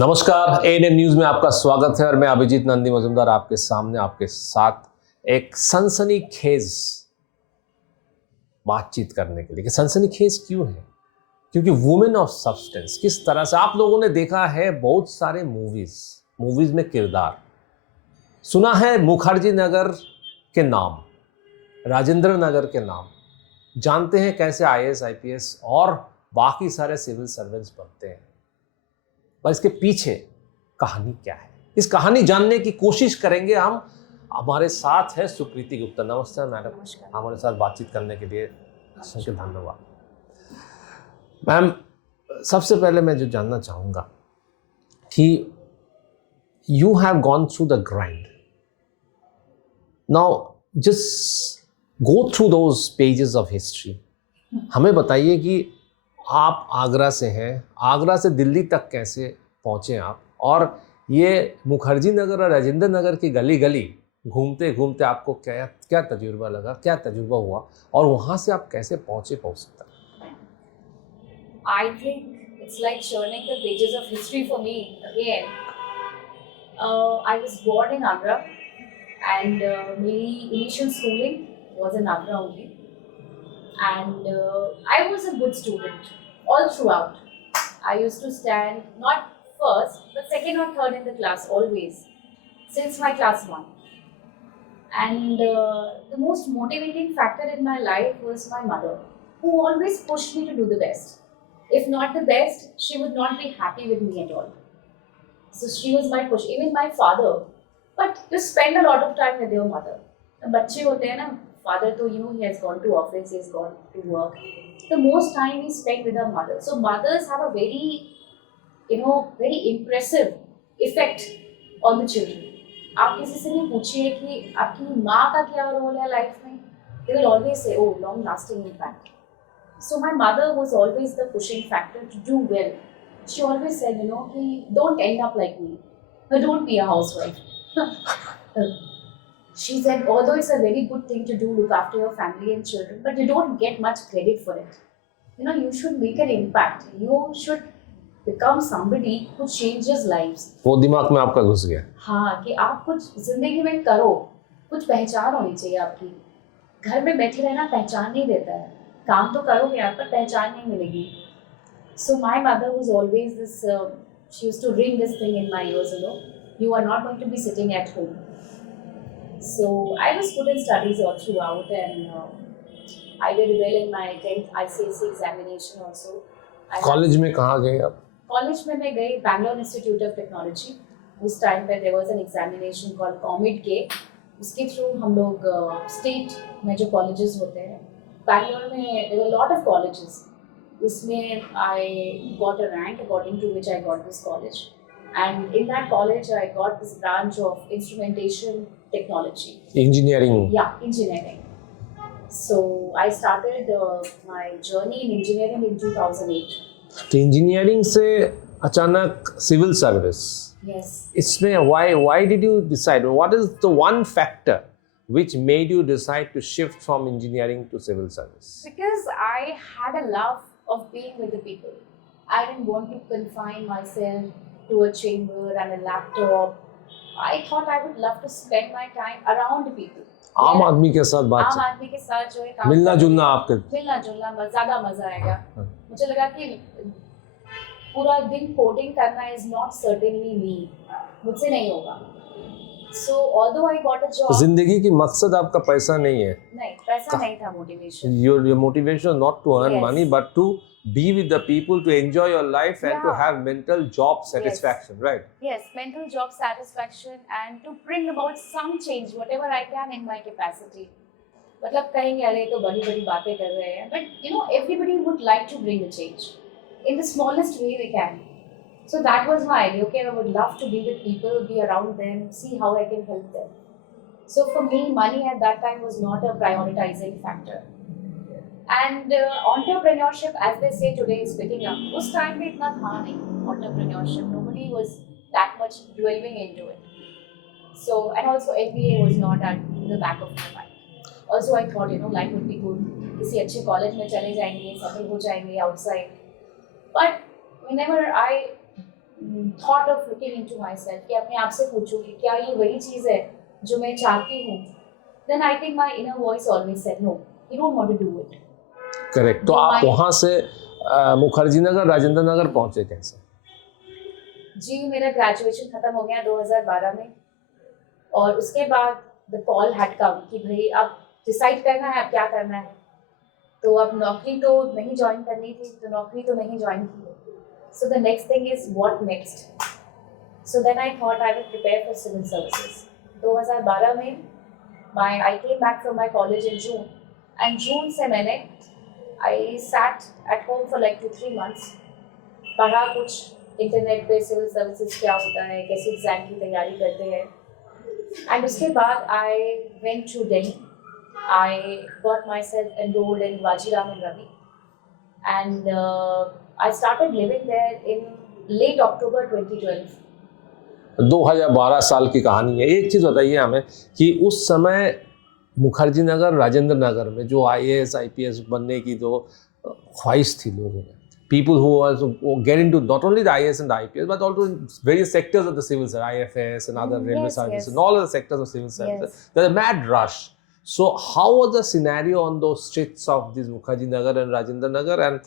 नमस्कार, ANN news में आपका स्वागत है और मैं अभिजीत नंदी मजुमदार आपके सामने आपके साथ एक सनसनीखेज बातचीत करने के लिए। कि सनसनीखेज क्यों है? क्योंकि वुमेन ऑफ सब्सटेंस किस तरह से आप लोगों ने देखा है बहुत सारे मूवीज में किरदार सुना है, मुखर्जी नगर के नाम, राजेंद्र नगर के नाम, जानते हैं कैसे आईएएस आईपीएस और बाकी सारे सिविल सर्वेंट्स बनते हैं, पर इसके पीछे कहानी क्या है, इस कहानी जानने की कोशिश करेंगे हम। हमारे साथ है सुकृति गुप्ता। नमस्ते मैडम, हमारे साथ बातचीत करने के लिए असंख्य धन्यवाद। मैम, सबसे पहले मैं जो जानना चाहूँगा कि you have gone through the grind, now just go through those pages of history. हमें बताइए कि आप आगरा से हैं, आगरा से दिल्ली तक कैसे पहुँचे आप, और ये मुखर्जी नगर और राजेंद्र नगर की गली गली घूमते घूमते आपको क्या क्या तजुर्बा लगा, क्या तजुर्बा हुआ, और वहाँ से आप कैसे पहुँच तक? I think it's like churning the pages of history for me again. I was born in Agra and my initial schooling was in Agra only. And I was a good student all throughout. I used to stand not first but second or third in the class always since my class 1. And the most motivating factor in my life was my mother, who always pushed me to do the best. If not the best, she would not be happy with me at all. So she was my push. Even my father, but you spend a lot of time with your mother. बच्चे होते हैं ना, father तो he has gone to office, he has gone to work. The most time we spend with our mother. So mothers have a very, very impressive effect on the children. आप किसी से नहीं पूछिए कि आपकी माँ का क्या रोल है लाइफ में, they will always say, oh, long lasting impact. So my mother was always the pushing factor to do well. She always said, don't end up like me. Don't be a housewife. She said, although it's a very good thing to do, look after your family and children, but you don't get much credit for it. You should make an impact. You should become somebody who changes lives. वो दिमाग में आपका घुस गया? हाँ, कि आप कुछ जिंदगी में करो, कुछ पहचान होनी चाहिए आपकी। घर में बैठे रहना पहचान नहीं देता है, काम तो करोगे आप पर पहचान नहीं मिलेगी. So my mother was always this, she used to ring this thing in my ears, you are not going to be sitting at home. So I was good in studies all throughout, and I did well in my 10th ICSE examination also. College में कहाँ गए आप? College में मैं गई Bangalore institute of technology. उस time पे there was an examination called कॉमिड के, उसके थ्रू हम लोग स्टेट में जो कॉलेजेस होते हैं बैंगलोर में, there were a lot of colleges. उसमें I got a rank according to which I got this college, and in that college I got this branch of instrumentation technology. Engineering. Yeah, engineering. So I started my journey in engineering in 2008. तो engineering से अचानक civil service. Yes. इसमें why did you decide? What is the one factor which made you decide to shift from engineering to civil service? Because I had a love of being with the people. I didn't want to confine myself to a chamber and a laptop. I thought I would love to spend my time around people. आम आदमी के साथ बात, आम आदमी के साथ जो है काम मिलना जुलना, आपके मिलना जुलना ज़्यादा मजा आएगा. मुझे लगा कि पूरा दिन कोडिंग करना is not certainly me. मुझसे नहीं होगा. So although I got a job, जिंदगी की मकसद आपका पैसा नहीं है. नहीं, पैसा नहीं था motivation. Your motivation was not to earn Yes. money, but to be with the people, to enjoy your life, and to have mental job satisfaction, right? Yes, mental job satisfaction and to bring about some change, whatever I can in my capacity. मतलब कहेंगे अरे तो बड़ी-बड़ी बातें कर रहे हैं, but everybody would like to bring a change in the smallest way they can. So that was my idea. Okay, I would love to be with people, be around them, see how I can help them. So for me, money at that time was not a prioritizing factor. And entrepreneurship, as they say today, is picking up. उस time में इतना था नहीं entrepreneurship. Nobody was that much delving into it. So, and also MBA was not at the back of my mind. Also, I thought, life would be good. किसी अच्छे college में चले जाएंगे, settle हो जाएंगे outside. But whenever I thought of looking into myself कि अपने आप से पूछूं कि क्या ये वही चीज़ है जो मैं चाहती हूँ, then I think my inner voice always said no, you don't want to do it. Correct. तो आप वहाँ से मुखर्जी नगर राजेंद्र नगर पहुँचे कैसे? जी मेरा ग्रेजुएशन खत्म हो गया 2012 में, और उसके बाद द कॉल हैड कम कि भाई अब डिसाइड करना है अब क्या करना है। तो अब नौकरी तो नहीं ज्वाइन करनी थी, तो नौकरी तो नहीं ज्वाइन की। So the next thing is what next. So then I thought I will prepare for civil services. 2012 में I came back from my college in June, and June से मैंने I sat at home for like 2-3 months, पढ़ा कुछ internet पे civil services क्या होता है, कैसे एग्जाम की तैयारी करते हैं, एंड उसके बाद I went to Delhi. I got myself enrolled in Vajiram and Ravi, and I started living there in late October 2012. 2012 साल की कहानी है। एक चीज़ बताइए हमें कि उस समय मुखर्जी नगर राजेंद्र नगर में जो IAS IPS बनने की जो ख्वाहिश थी लोगों में, people who also get into not only the IAS and IPS but also in various sectors of the civil service, IFS and other railway services, and all other sectors of civil services, there's a mad rush. So how was the scenario on those streets of this Mookherjee Nagar and Rajendra Nagar, and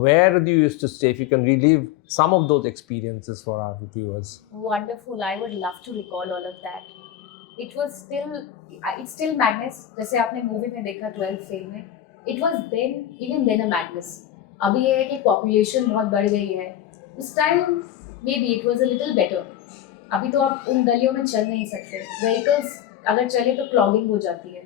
where do you used to stay? If you can relive some of those experiences for our viewers. Wonderful. I would love to recall all of that. It's still madness. जैसे आपने movie में देखा 12th fail में, it was even then a madness. अभी ये है कि population बहुत बढ़ गई है। उस time maybe it was a little better. अभी तो आप उन गलियों में चल नहीं सकते, व्हीकल्स अगर चले तो क्लॉगिंग हो जाती है,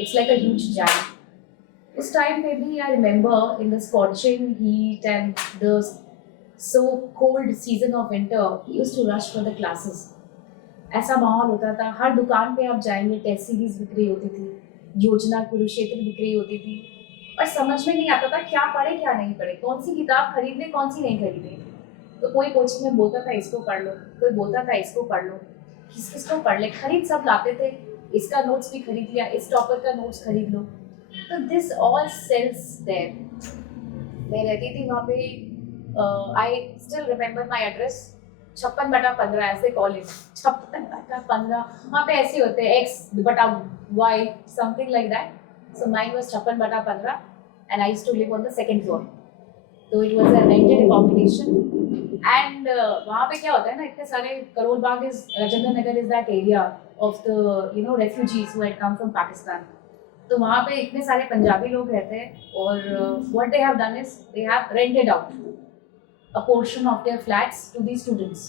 it's like a huge jam. उस टाइम पे भी I remember in the scorching heat and the so cold season of winter, we used to rush for the classes. ऐसा माहौल होता था, हर दुकान पे आप जाएंगे टेस्ट सीरीज बिक रही होती थी, योजना कुरुक्षेत्र बिक रही होती थी, और समझ में नहीं आता था क्या पढ़े क्या नहीं पढ़े, कौन सी किताब खरीद ले कौन सी नहीं खरीदे। तो कोई कोचिंग में बोलता था इसको पढ़ लो, कोई बोलता था इसको पढ़ लो, किसको पढ़ ले, खरीद सब लाते थे, इसका नोट्स भी खरीद लिया, इस टॉपर का नोट्स खरीद लो। तो दिस ऑल सेल्स देयर। मैं रहती थी वहाँ पे, I still remember my address, 56/15 ऐसे कॉलेज 56/15, वहाँ पे ऐसे होते हैं X/Y something like that. So mine was 56/15 and I used to live on the second floor. तो it was a rented accommodation, and वहाँ पे क्या होता है ना, इतने सारे Karol Bagh is Rajendra Nagar is that area of the refugees who had come from Pakistan. तो वहाँ पे इतने सारे पंजाबी लोग रहते हैं, और what they have done is they have rented out a portion of their flats to the students,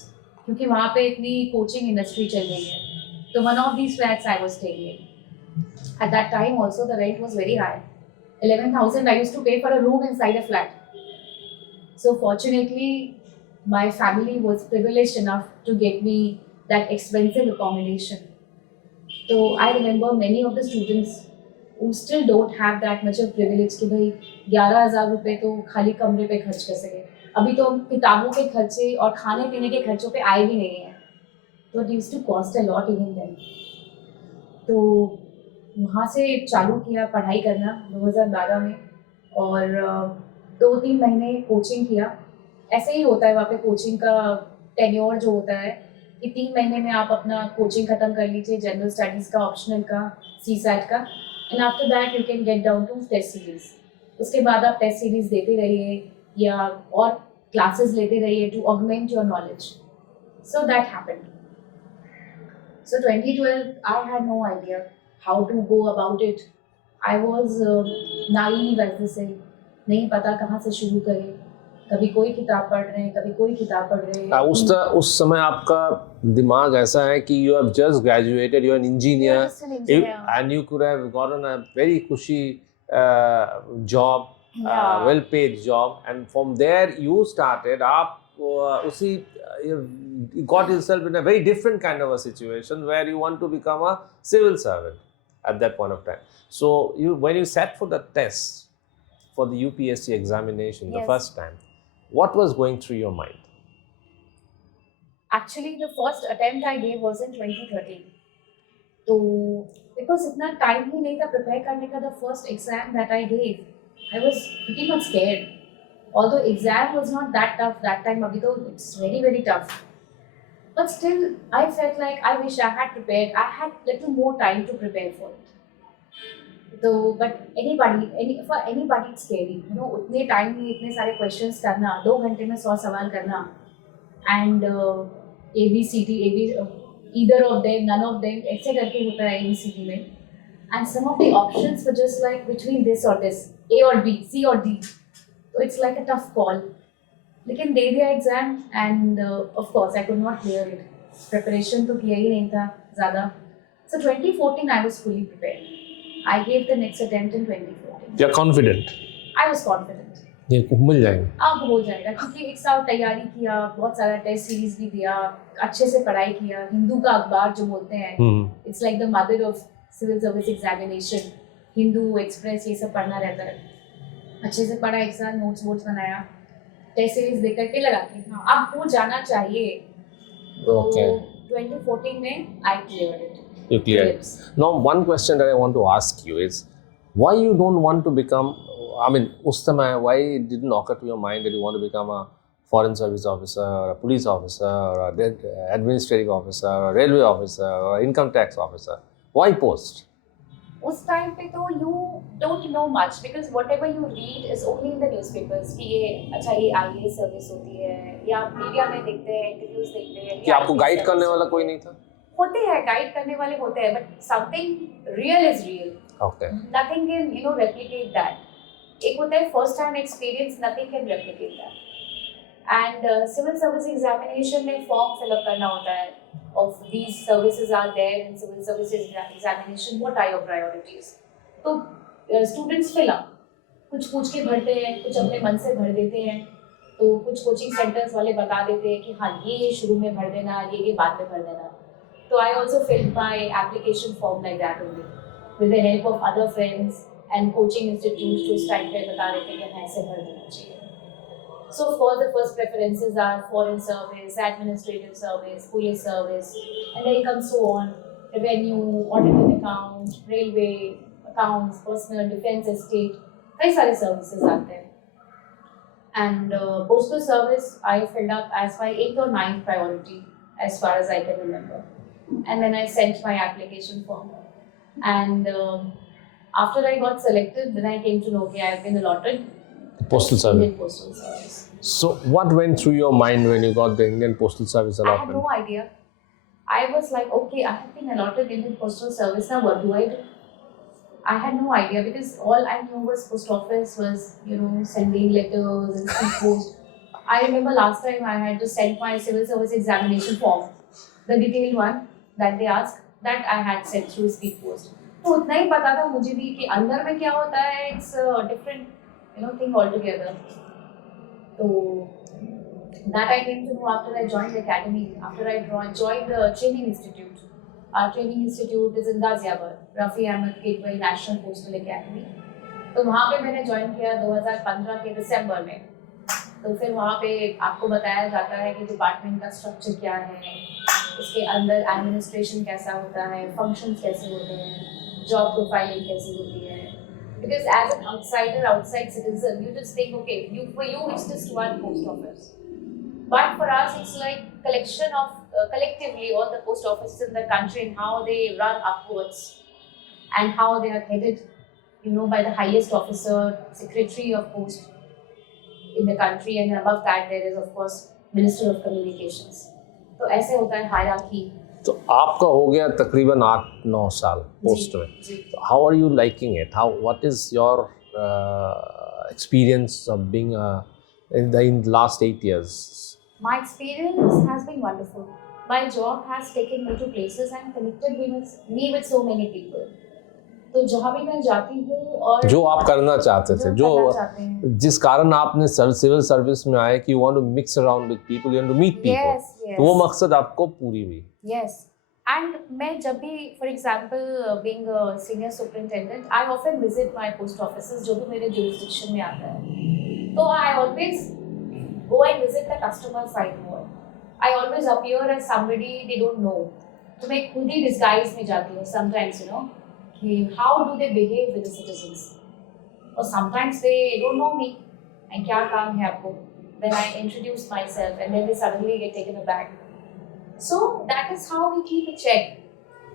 क्योंकि वहाँ पे इतनी कोचिंग इंडस्ट्री चल रही है। तो one of these flats I was staying in. At that time also the rent was very high, 11,000 I used to pay for a room inside a flat. So fortunately, my family was privileged enough to get me that expensive accommodation. So I remember many of the students who still don't have that much of privilege कि भाई 11,000 रुपये तो खाली कमरे पे खर्च कर सके। अभी तो हम किताबों के खर्चे और खाने पीने के खर्चों पे आए भी नहीं हैं। तो it used to cost a lot even then. तो वहाँ से चालू किया पढ़ाई करना 2012 में, और 2-3 महीने कोचिंग किया। ऐसे ही होता है वहाँ पे कोचिंग का टेन्योर जो होता है कि 3 महीने में आप अपना कोचिंग ख़त्म कर लीजिए, जनरल स्टडीज़ का, ऑप्शनल का, CSAT का, and after that you can get down to test series. उसके बाद आप टेस्ट सीरीज़ देते रहिए या और क्लासेस लेते रहिए to augment your knowledge. So that happened. So 2012, I had no idea how to go about it. I was naive as they say. नहीं पता कहाँ से शुरू करें, कभी कोई किताब पढ़ रहे हैं, कभी कोई किताब पढ़ रहे हैं। उस समय आपका दिमाग ऐसा है कि you have just graduated, you're an engineer, and you could have gotten a very cushy job, well paid job, and from there you started आप उसी you got yourself in a very different kind of a situation where you want to become a civil servant at that point of time. So when you sat for the test for the UPSC examination the first time, what was going through your mind? Actually, the first attempt I gave was in 2013. So because इतना time ही नहीं था prepare करने का, the first exam that I gave, I was pretty much scared Although exam was not that tough that time, abhi to it's very very tough. But still, I felt like I wish I had prepared. I had little more time to prepare for it. So, but for anybody it's scary. You know, उतने time में इतने सारे questions करना, 2 घंटे में 100 सवाल करना, and A B C D A B either of them, none of them, ऐसे करके होता है ABCD में. And some of the options were just like between this or this, A or B, C or D. So it's like a tough call. लेकिन दे दिया exam and of course I could not clear it. Preparation तो किया ही नहीं था ज़्यादा. So 2014 I was fully prepared. I gave the next attempt in 2014. You're confident? I was confident. ये मिल जाएंगे. अब हो जाएगा क्योंकि एक साल तैयारी किया, बहुत सारा टेस्ट सीरीज भी दिया, अच्छे से पढ़ाई किया. हिंदू का अखबार जो बोलते हैं, it's like the mother of civil service examination. Hindu express ये सब पढ़ना रहता है. अच्छे से पढ़ा, एक साल नोट्स बनाया, टेस्ट सीरीज देकर के लगा के हाँ अब हो जाना चाहिए. तो 2014 में I cleared it. You cleared it. Now one question that I want to ask you is why you don't want to become, I mean उस समय why it didn't occur to your mind that you want to become a foreign service officer or a police officer or a administrative officer or a railway officer or income tax officer? Why post? उस time पे तो you don't know much because whatever you read is only in the newspapers कि ये अच्छा ये IAS service होती है या मीडिया में देखते हैं, इंटरव्यूज देखते हैं. कि आपको गाइड करने वाला कोई नहीं था? होते हैं, गाइड करने वाले होते हैं, but something real is real. Okay. Nothing can replicate that. एक होता है first hand experience, nothing can replicate that. And civil service examination में form fill up करना होता है. Of these services are there in civil services examination, what are your priorities? तो students fill up, कुछ पूछ के भरते हैं, कुछ अपने मन से भर देते हैं. तो कुछ कोचिंग सेंटर्स वाले बता देते हैं कि हाँ ये शुरू में भर देना, ये बाद में भर देना. So I also filled my application form like that only, with the help of other friends and coaching institutes to start पे बता रहे थे कि हाँ ऐसे भर देना चाहिए. So of course the first preferences are foreign service, administrative service, police service, and then comes so on, revenue, audit and account, railway, accounts, personal, defense, estate, कई सारे services आते हैं. And postal service I filled up as my 8th or 9th priority as far as I can remember. And then I sent my application form. And after I got selected, then I came to know that I have been allotted Postal Service. Indian Postal Service. So what went through your mind when you got the Indian Postal Service allotment? I had no idea. I was like, okay, I have been allotted Indian Postal Service, now what do I do? I had no idea because all I knew was post office was, sending letters and speed post. I remember last time I had to send my civil service examination form, the detailed one that they asked, that I had sent through speed post. तो उतना ही पता था मुझे भी कि अंदर में क्या होता है, it's a different thing altogether. So that I came to know after I joined the academy, after I joined the training institute. Our training institute is in Ghaziabad, Rafi Ahmed Gateway National Postal Academy. तो वहाँ पे मैंने join किया 2015 के दिसंबर में. तो फिर वहाँ पे आपको बताया जाता है कि डिपार्टमेंट का स्ट्रक्चर क्या है, उसके अंदर एडमिनिस्ट्रेशन कैसा होता है, फंक्शंस कैसे होते हैं, जॉब प्रोफाइलिंग कैसी होती है. Because as an outside citizen, you just think, okay, for you it's just one post office. But for us, it's like collection of collectively all the post offices in the country and how they run upwards and how they are headed, by the highest officer, secretary of post in the country, and above that there is of course Minister of Communications. तो ऐसे होता है hierarchy. तो आपका हो गया तकरीबन 8-9 साल पोस्ट में. How are you liking it? What is your experience of being in the last 8 years? My experience has been wonderful. My job has taken me to places and connected me with so many people. तो जहाँ भी मैं जाती हूँ और जो आप करना चाहते थे, जिस कारण आपने सिविल सर्विस में आए कि you want to mix around with people, you want to meet people. Yes. तो वो मकसद आपको पूरी हुई. Yes. And मैं जब भी, for example, being a senior superintendent, I often visit my post offices जो भी मेरे jurisdiction में आता है. तो I always go and visit the customer side more. I always appear as somebody they don't know. तो मैं खुद ही disguise में जाती हूँ sometimes, कि how do they behave with the citizens? Or sometimes they don't know me. and kya kaam hai aapko? Then I introduce myself, and then they suddenly get taken aback. So that is how we keep a check.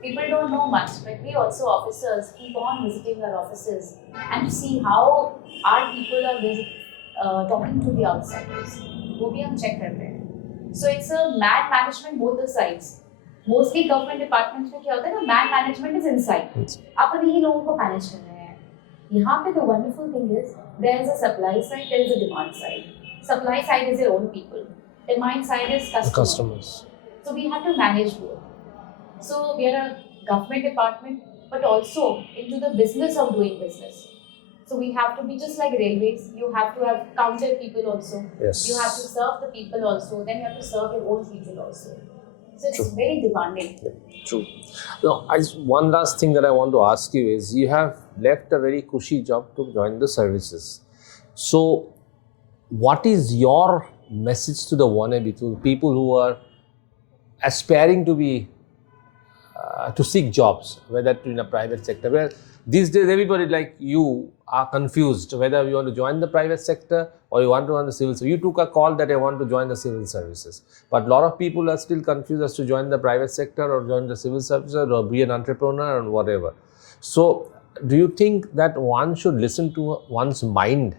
People don't know much, but we also officers keep on visiting our offices and see how our people are talking to the outsiders. वो भी हम check करते हैं. So it's a man management both the sides. Mostly government departments में क्या होता है ना, man management is inside. अपन ही लोगों को manage कर रहे हैं. यहाँ पे the wonderful thing is there is a supply side, there is a demand side. Supply side is your own people. Demand side is customers. So we have to manage both. So we are a government department, but also into the business of doing business. So we have to be just like railways. You have to have counter people also. Yes. You have to serve the people also. Then you have to serve your own people also. So it's True. very demanding. True. Now, one last thing that I want to ask you is, you have left a very cushy job to join the services. So, what is your message to the wannabe, to people who are aspiring to be to seek jobs, whether in a private sector? Where these days everybody like you are confused whether you want to join the private sector or you want to join the civil service. You took a call that I want to join the civil services, but a lot of people are still confused as to join the private sector or join the civil services or be an entrepreneur or whatever. So, do you think that one should listen to one's mind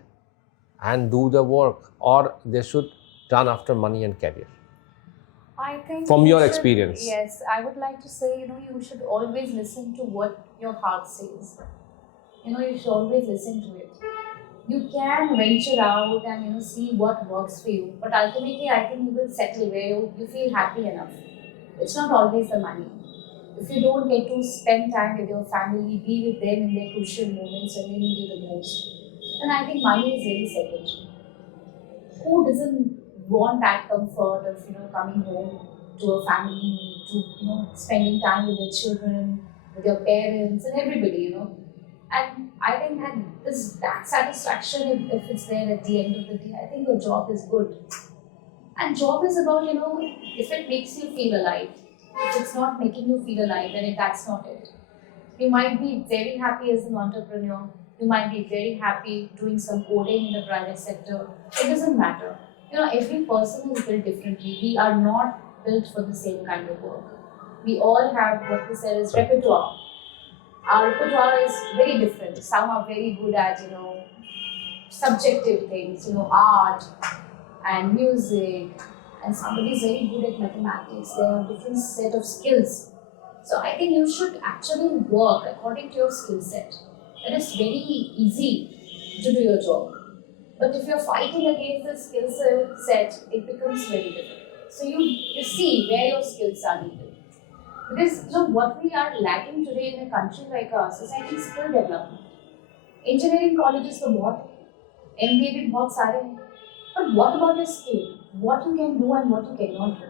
and do the work, or they should run after money and career? I think From your should, experience. Yes, I would like to say, you should always listen to what your heart says. You should always listen to it. You can venture out and see what works for you, but ultimately I think you will settle where you feel happy enough. It's not always the money. If you don't get to spend time with your family, be with them in their crucial moments when they need you the most, then I think money is really secondary. Who doesn't want that comfort of coming home to a family, to spending time with your children, with your parents and everybody, and I think that satisfaction, if it's there at the end of the day, I think your job is good. And job is about if it makes you feel alive. If it's not making you feel alive, then that's not it. You might be very happy as an entrepreneur. You might be very happy doing some coding in the private sector. It doesn't matter. Every person is built differently. We are not built for the same kind of work. We all have what we say is repertoire. Our repertoire is very different. Some are very good at, subjective things, art and music, and somebody is very good at mathematics. There are different set of skills. So I think you should actually work according to your skill set. It is very easy to do your job. But if you're fighting against the skill set, it becomes very difficult. So you see where your skills are needed. Because what we are lacking today in a country like ours is, I think, skill development. Engineering colleges तो बहुत, MBA भी बहुत सारे हैं. But what about your skill? What you can do and what you cannot do?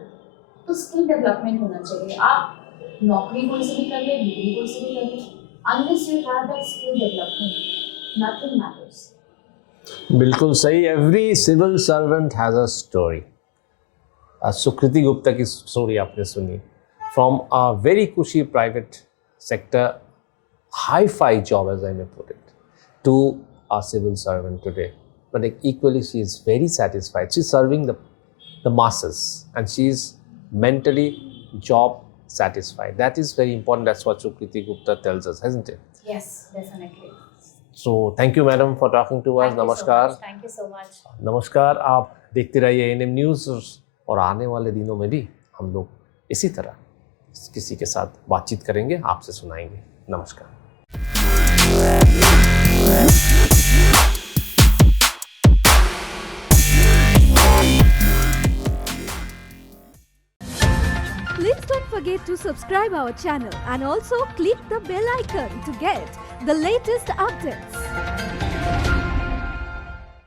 तो skill development होना चाहिए. आप नौकरी कोई से भी कर ले, डिग्री कोई से भी कर ले. Unless you have that skill development, nothing matters. बिल्कुल सही. Every civil servant has a story. Sukriti Gupta की स्टोरी आपने सुनी. From a very cushy private sector hi-fi job, as I may put it, to a civil servant today. But equally, she is very satisfied. She's serving the masses, and she is mentally job satisfied. That is very important. That's what Sukriti Gupta tells us, hasn't it? Yes, definitely. So, thank you, madam, for talking to us. Namaskar. Thank you so much. नमस्कार. आप देखते रहिए ANM news, और आने वाले दिनों में भी हम लोग इसी तरह किसी के साथ बातचीत करेंगे, आपसे सुनाएंगे. नमस्कार. Please don't forget to subscribe our channel and also click the bell icon to get the latest updates.